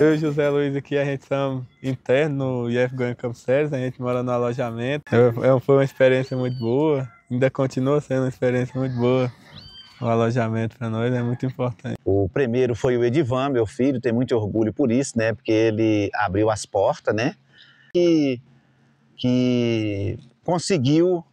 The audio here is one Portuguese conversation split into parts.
Eu e o José Luiz aqui, a gente estamos interno no IF Goiânia Campos Sales, a gente mora no alojamento. Foi uma experiência muito boa, ainda continua sendo uma experiência muito boa. O alojamento para nós é muito importante. O primeiro foi o Edivan, meu filho, tenho muito orgulho por isso, né? Porque ele abriu as portas, né? Que conseguiu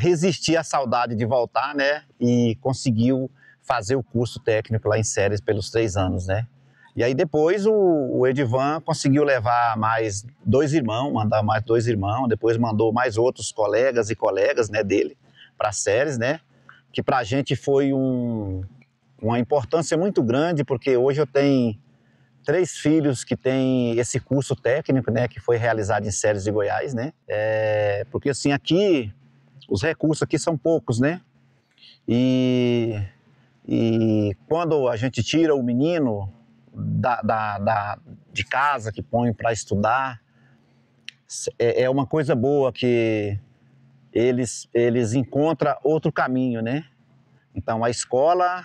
resistir à saudade de voltar, né? E conseguiu fazer o curso técnico lá em Ceres pelos 3 anos, né? E aí depois o Edivan conseguiu levar mais 2 irmãos, mandar mais 2 irmãos, depois mandou mais outros colegas e colegas, né, dele para Ceres, né? Que para a gente foi uma importância muito grande, porque hoje eu tenho 3 filhos que têm esse curso técnico, né, que foi realizado em Ceres de Goiás, né? Porque assim, aqui, os recursos aqui são poucos, né? E quando a gente tira o menino de casa, que põe para estudar, é uma coisa boa que eles encontram outro caminho, né? Então a escola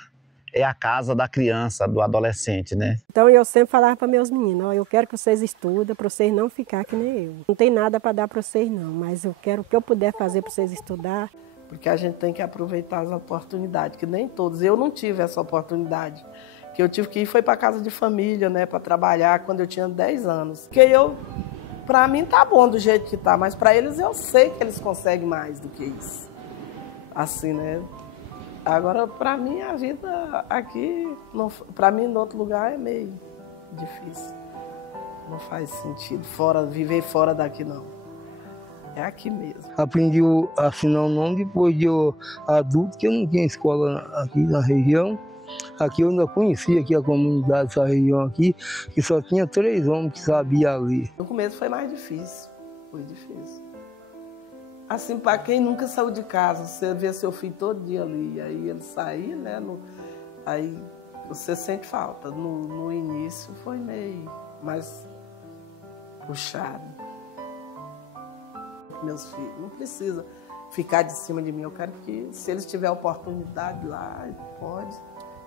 é a casa da criança, do adolescente, né? Então eu sempre falava para meus meninos, ó, eu quero que vocês estudem para vocês não ficar que nem eu. Não tem nada para dar para vocês não, mas eu quero o que eu puder fazer para vocês estudar. Porque a gente tem que aproveitar as oportunidades, que nem todos. Eu não tive essa oportunidade. Que eu tive que ir foi para casa de família, né, para trabalhar quando eu tinha 10 anos. Porque para mim tá bom do jeito que tá, mas para eles eu sei que eles conseguem mais do que isso. Assim, né? Agora, para mim, a vida aqui, para mim, em outro lugar, é meio difícil. Não faz sentido viver fora daqui, não. É aqui mesmo. Aprendi a assinar o nome depois de adulto, que eu não tinha escola aqui na região. Aqui eu ainda conhecia aqui a comunidade dessa região aqui, que só tinha 3 homens que sabiam ler. No começo foi mais difícil, Assim, para quem nunca saiu de casa, você vê seu filho todo dia ali, aí ele sair, né? Aí você sente falta. No início foi meio mais puxado. Meus filhos, não precisa ficar de cima de mim, eu quero que, se eles tiverem oportunidade lá, pode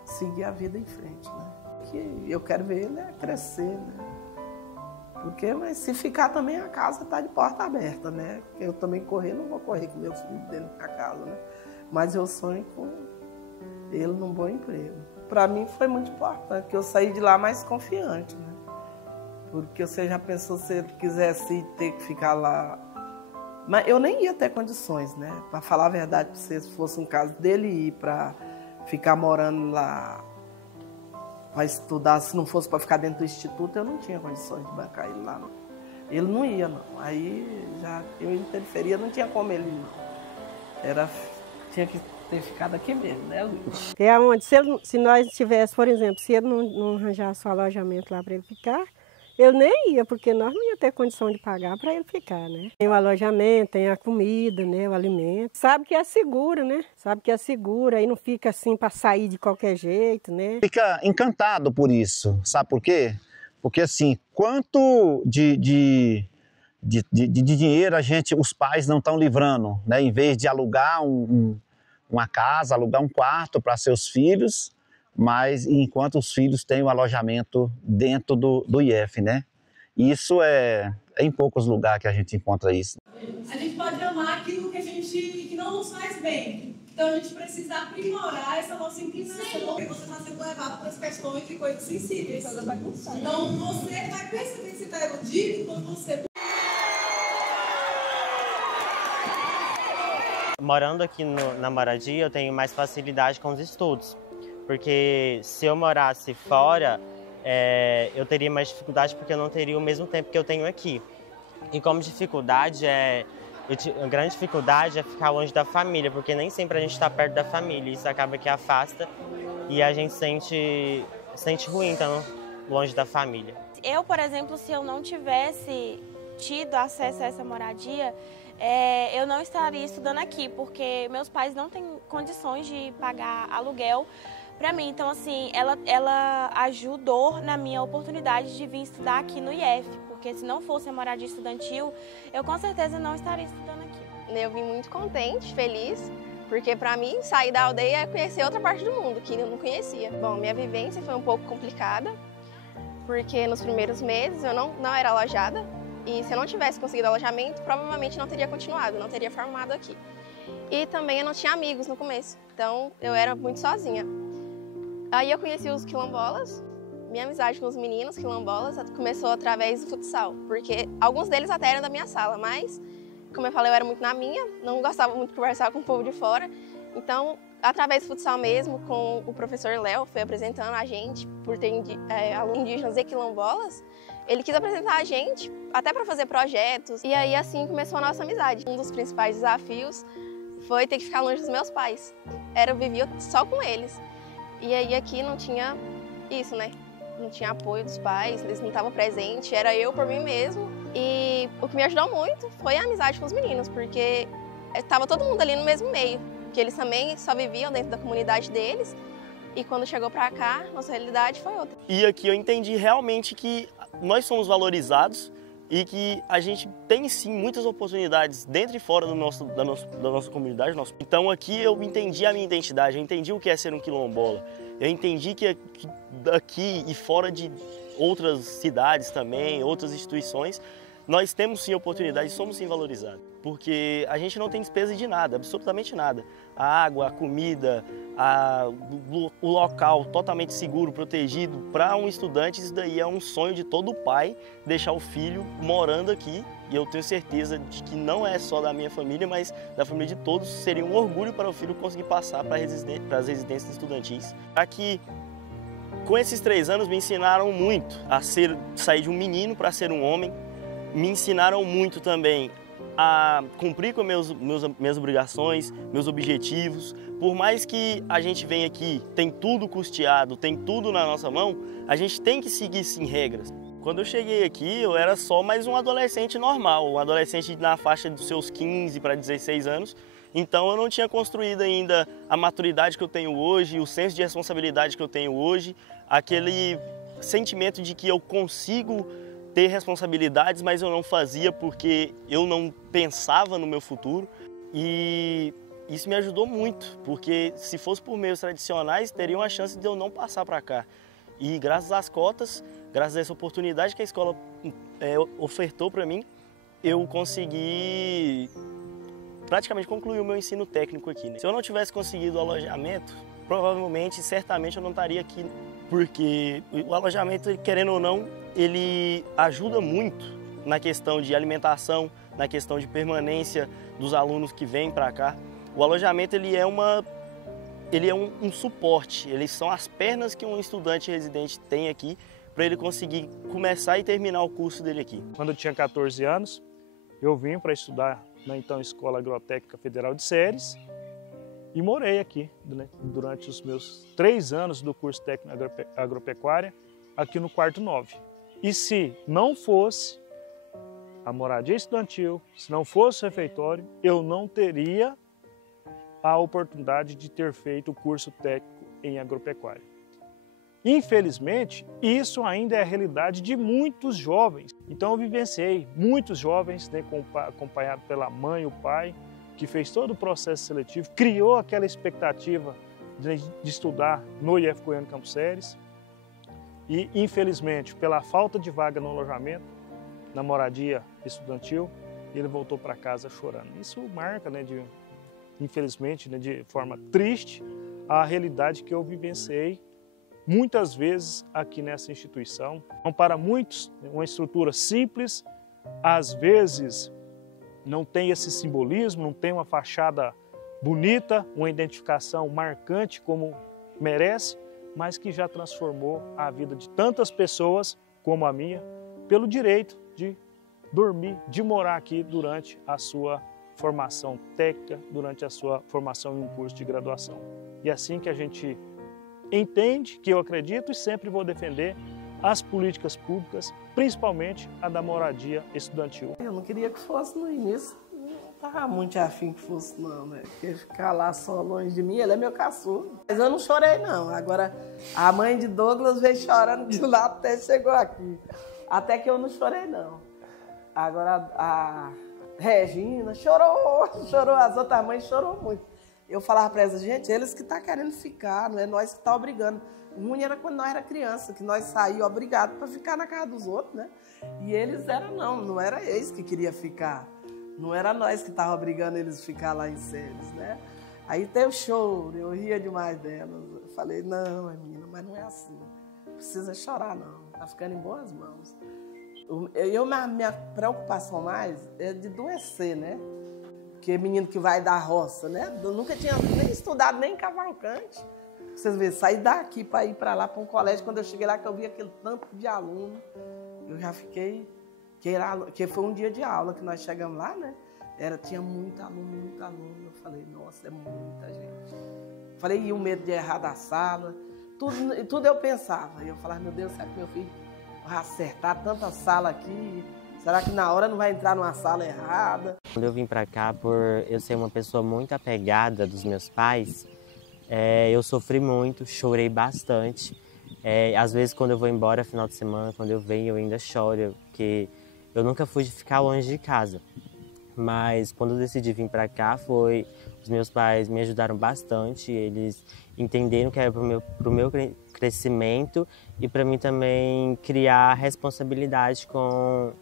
seguir a vida em frente, né? Que eu quero ver ele crescer, né? Porque, mas se ficar também, a casa está de porta aberta, né? Eu também não vou correr com meus filhos dentro da casa, né? Mas eu sonho com ele num bom emprego. Para mim foi muito importante, que eu saí de lá mais confiante, né? Porque você já pensou, se ele quisesse ter que ficar lá... Mas eu nem ia ter condições, né? Para falar a verdade para você, se fosse um caso dele ir para ficar morando lá para estudar, se não fosse para ficar dentro do instituto, eu não tinha condições de bancar ele lá, não. Ele não ia, não. Aí já eu interferia, não tinha como ele ir, não. Tinha que ter ficado aqui mesmo, né, Luiz? É onde, se nós tivéssemos, por exemplo, se ele não arranjasse o alojamento lá para ele ficar, eu nem ia, porque nós não ia ter condição de pagar para ele ficar, né? Tem o alojamento, tem a comida, né, o alimento. Sabe que é seguro, né? Sabe que é seguro, aí não fica assim para sair de qualquer jeito, né? Fica encantado por isso, sabe por quê? Porque assim, quanto de dinheiro os pais não estão livrando, né? Em vez de alugar uma casa, alugar um quarto para seus filhos, mas enquanto os filhos têm o alojamento dentro do IF, né? Isso é em poucos lugares que a gente encontra isso. A gente pode amar aquilo que não nos faz bem. Então a gente precisa aprimorar essa nossa inclinação. Você está sendo levado para as questões de coisas sensíveis. Então você vai perceber se está eludido quando você... Morando aqui na moradia, eu tenho mais facilidade com os estudos. Porque se eu morasse fora, eu teria mais dificuldade porque eu não teria o mesmo tempo que eu tenho aqui. E como dificuldade, a grande dificuldade é ficar longe da família, porque nem sempre a gente está perto da família. Isso acaba que afasta e a gente sente ruim estando longe da família. Eu, por exemplo, se eu não tivesse tido acesso a essa moradia, eu não estaria estudando aqui, porque meus pais não têm condições de pagar aluguel para mim. Então, assim, ela ajudou na minha oportunidade de vir estudar aqui no IF, porque se não fosse a moradia estudantil, eu com certeza não estaria estudando aqui. Eu vim muito contente, feliz, porque para mim sair da aldeia é conhecer outra parte do mundo que eu não conhecia. Bom, minha vivência foi um pouco complicada, porque nos primeiros meses eu não era alojada, e se eu não tivesse conseguido alojamento, provavelmente não teria continuado, não teria formado aqui. E também eu não tinha amigos no começo, então eu era muito sozinha. Aí eu conheci os quilombolas, minha amizade com os meninos quilombolas começou através do futsal, porque alguns deles até eram da minha sala, mas, como eu falei, eu era muito na minha, não gostava muito de conversar com o povo de fora, então, através do futsal mesmo, com o professor Léo, foi apresentando a gente, por ter alunos indígenas e quilombolas, ele quis apresentar a gente, até para fazer projetos, e aí assim começou a nossa amizade. Um dos principais desafios foi ter que ficar longe dos meus pais. Eu vivia só com eles. E aí aqui não tinha isso, né? Não tinha apoio dos pais, eles não estavam presentes, era eu por mim mesmo. E o que me ajudou muito foi a amizade com os meninos, porque estava todo mundo ali no mesmo meio, que eles também só viviam dentro da comunidade deles. E quando chegou pra cá, nossa realidade foi outra. E aqui eu entendi realmente que nós somos valorizados e que a gente tem sim muitas oportunidades dentro e fora da nossa comunidade. Então aqui eu entendi a minha identidade, eu entendi o que é ser um quilombola. Eu entendi que aqui e fora de outras cidades também, outras instituições, nós temos sim oportunidades e somos sim valorizados. Porque a gente não tem despesa de nada, absolutamente nada. A água, a comida, o local totalmente seguro, protegido. Para um estudante, isso daí é um sonho de todo pai, deixar o filho morando aqui. E eu tenho certeza de que não é só da minha família, mas da família de todos. Seria um orgulho para o filho conseguir passar para as residências estudantis. Aqui, com esses 3 anos, me ensinaram muito a sair de um menino para ser um homem. Me ensinaram muito também a cumprir com minhas obrigações, meus objetivos. Por mais que a gente venha aqui, tem tudo custeado, tem tudo na nossa mão, a gente tem que seguir sim regras. Quando eu cheguei aqui, eu era só mais um adolescente normal, um adolescente na faixa dos seus 15 para 16 anos. Então eu não tinha construído ainda a maturidade que eu tenho hoje, o senso de responsabilidade que eu tenho hoje, aquele sentimento de que eu consigo ter responsabilidades, mas eu não fazia porque eu não pensava no meu futuro. E isso me ajudou muito, porque se fosse por meios tradicionais, teriam a chance de eu não passar para cá. E graças às cotas, graças a essa oportunidade que a escola ofertou para mim, eu consegui praticamente concluir o meu ensino técnico aqui, né? Se eu não tivesse conseguido o alojamento, provavelmente, certamente eu não estaria aqui, porque o alojamento, querendo ou não, ele ajuda muito na questão de alimentação, na questão de permanência dos alunos que vêm para cá. O alojamento ele é um suporte, eles são as pernas que um estudante residente tem aqui para ele conseguir começar e terminar o curso dele aqui. Quando eu tinha 14 anos, eu vim para estudar na então Escola Agrotécnica Federal de Ceres e morei aqui, né, durante os meus 3 anos do curso técnico agropecuária aqui no quarto 9. E se não fosse a moradia estudantil, se não fosse o refeitório, eu não teria a oportunidade de ter feito o curso técnico em agropecuária. Infelizmente, isso ainda é a realidade de muitos jovens. Então eu vivenciei muitos jovens, né, acompanhado pela mãe e o pai, que fez todo o processo seletivo, criou aquela expectativa de estudar no IF Goiano Campos Ceres. E, infelizmente, pela falta de vaga no alojamento, na moradia estudantil, ele voltou para casa chorando. Isso marca, né, infelizmente, né, de forma triste, a realidade que eu vivenciei muitas vezes aqui nessa instituição. Então, para muitos, uma estrutura simples, às vezes não tem esse simbolismo, não tem uma fachada bonita, uma identificação marcante como merece, mas que já transformou a vida de tantas pessoas, como a minha, pelo direito de dormir, de morar aqui durante a sua formação técnica, durante a sua formação em um curso de graduação. E é assim que a gente entende, que eu acredito e sempre vou defender as políticas públicas, principalmente a da moradia estudantil. Eu não queria que fosse no início, Tava muito afim que fosse não, né? Porque ficar lá só longe de mim, ele é meu caçula. Mas eu não chorei não. Agora, a mãe de Douglas veio chorando de lá até chegou aqui. Até que eu não chorei não. Agora a Regina chorou, as outras mães chorou muito. Eu falava pra elas, gente, eles que tá querendo ficar, não é nós que tá obrigando. O ruim era quando nós era criança, que nós saíamos obrigados para ficar na casa dos outros, né? E eles eram não era eles que queria ficar. Não era nós que estávamos obrigando eles a ficar lá em Ceres, né? Aí teve choro, eu ria demais delas. Eu falei, não, menina, mas não é assim. Não precisa chorar, não. Tá ficando em boas mãos. Minha preocupação mais é de adoecer, né? Porque menino que vai da roça, né? Eu nunca tinha nem estudado nem em Cavalcante. Vocês verem, sair daqui para ir para lá, para um colégio. Quando eu cheguei lá, que eu vi aquele tanto de aluno, eu já fiquei... Que foi um dia de aula que nós chegamos lá, né? Tinha muito aluno. Eu falei, nossa, é muita gente. Falei, e o medo de errar da sala. Tudo eu pensava. E eu falava, meu Deus, será que meu filho vai acertar tanta sala aqui? Será que na hora não vai entrar numa sala errada? Quando eu vim pra cá, por eu ser uma pessoa muito apegada dos meus pais, eu sofri muito, chorei bastante. Às vezes, quando eu vou embora, final de semana, quando eu venho, eu ainda choro, porque eu nunca fui de ficar longe de casa. Mas quando eu decidi vir para cá, os meus pais me ajudaram bastante, eles entenderam que era pro meu crescimento e para mim também criar responsabilidade com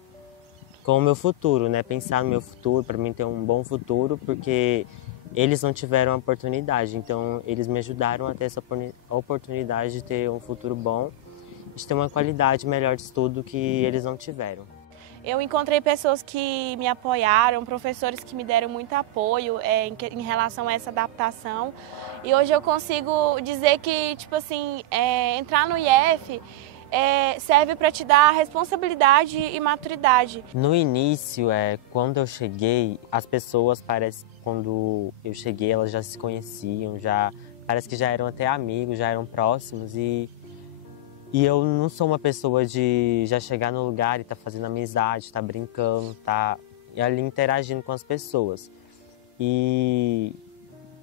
o meu futuro, né? Pensar no meu futuro, para mim ter um bom futuro, porque eles não tiveram a oportunidade, então eles me ajudaram a ter essa oportunidade de ter um futuro bom, de ter uma qualidade melhor de estudo que eles não tiveram. Eu encontrei pessoas que me apoiaram, professores que me deram muito apoio em relação a essa adaptação. E hoje eu consigo dizer que, tipo assim, entrar no IF serve para te dar responsabilidade e maturidade. No início, quando eu cheguei, as pessoas quando eu cheguei, elas já se conheciam, parece que já eram até amigos, já eram próximos e eu não sou uma pessoa de já chegar no lugar e tá fazendo amizade, tá brincando, tá ali interagindo com as pessoas. E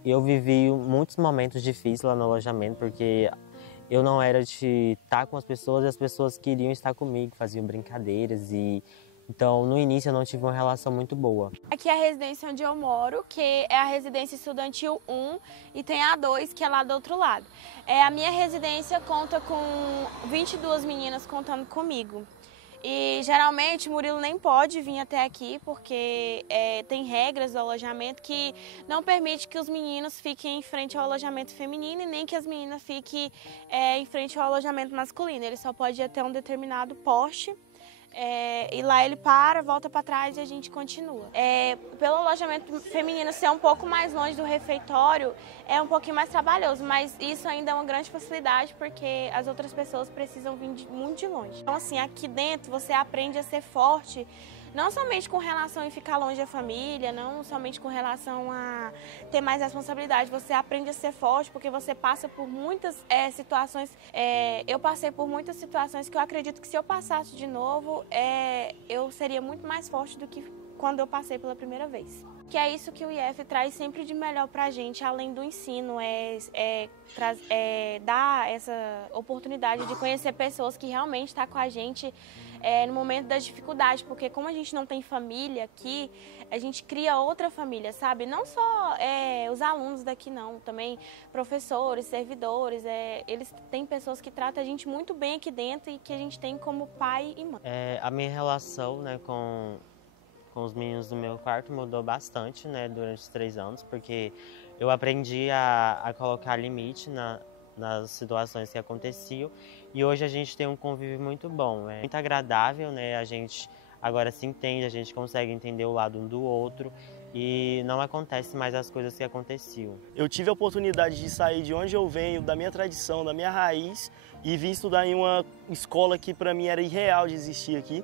eu vivi muitos momentos difíceis lá no alojamento, porque eu não era de estar com as pessoas e as pessoas queriam estar comigo, faziam brincadeiras então, no início, eu não tive uma relação muito boa. Aqui é a residência onde eu moro, que é a residência estudantil 1, e tem a 2, que é lá do outro lado. A minha residência conta com 22 meninas contando comigo. E, geralmente, o Murilo nem pode vir até aqui, porque tem regras do alojamento que não permite que os meninos fiquem em frente ao alojamento feminino e nem que as meninas fiquem em frente ao alojamento masculino. Ele só pode ir até um determinado poste. E lá ele volta para trás e a gente continua. Pelo alojamento feminino ser um pouco mais longe do refeitório, é um pouquinho mais trabalhoso, mas isso ainda é uma grande facilidade porque as outras pessoas precisam vir muito de longe. Então, assim, aqui dentro você aprende a ser forte, não somente com relação a ficar longe da família, não somente com relação a ter mais responsabilidade. Você aprende a ser forte porque você passa por muitas situações. Eu passei por muitas situações que eu acredito que se eu passasse de novo, eu seria muito mais forte do que quando eu passei pela primeira vez. Que é isso que o IF traz sempre de melhor pra gente, além do ensino, dar essa oportunidade de conhecer pessoas que realmente estão com a gente no momento das dificuldades, porque como a gente não tem família aqui, a gente cria outra família, sabe? Não só os alunos daqui não, também professores, servidores, eles têm pessoas que tratam a gente muito bem aqui dentro e que a gente tem como pai e mãe. A minha relação, né, com os meninos do meu quarto mudou bastante, né, durante os 3 anos, porque eu aprendi a colocar limite nas situações que aconteciam e hoje a gente tem um convívio muito bom, muito agradável, né, a gente agora se entende, a gente consegue entender o lado um do outro e não acontece mais as coisas que aconteciam. Eu tive a oportunidade de sair de onde eu venho, da minha tradição, da minha raiz e vim estudar em uma escola que para mim era irreal de existir aqui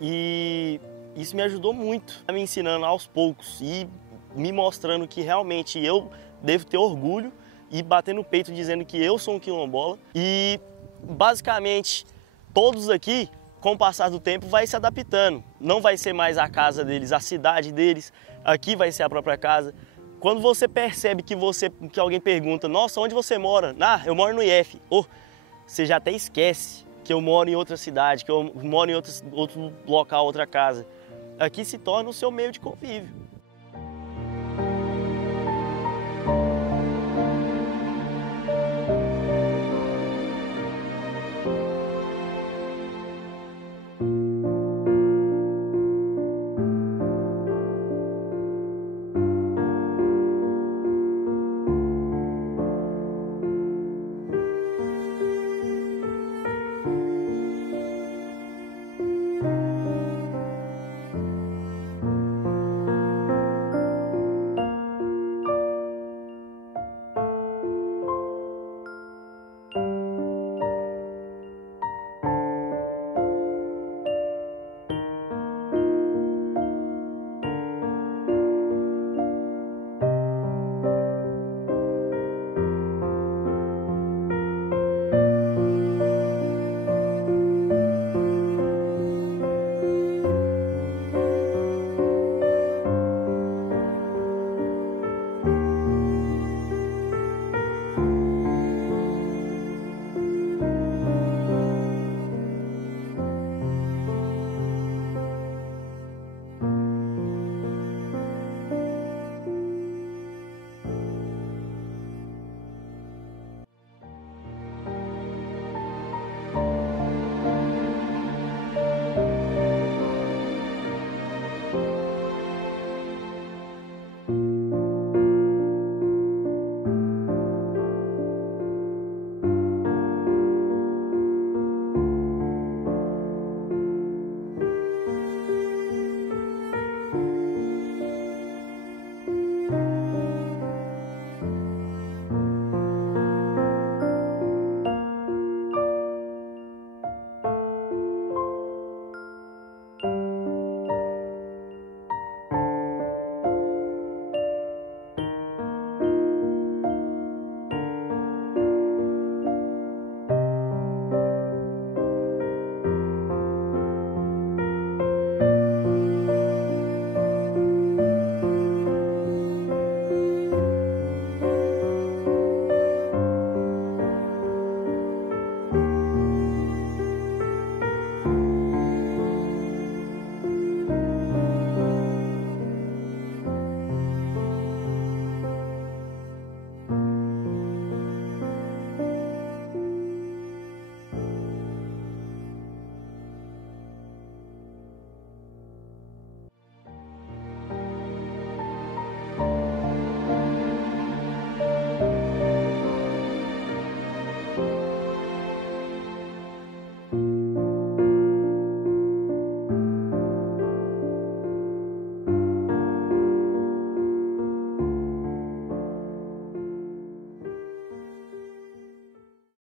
e isso me ajudou muito, me ensinando aos poucos e me mostrando que realmente eu devo ter orgulho e bater no peito dizendo que eu sou um quilombola. E basicamente todos aqui com o passar do tempo, vai se adaptando. Não vai ser mais a casa deles, a cidade deles, aqui vai ser a própria casa. Quando você percebe que alguém pergunta, nossa, onde você mora? Ah, eu moro no IF. Oh, você já até esquece que eu moro em outra cidade, que eu moro em outro local, outra casa. Aqui se torna o seu meio de convívio.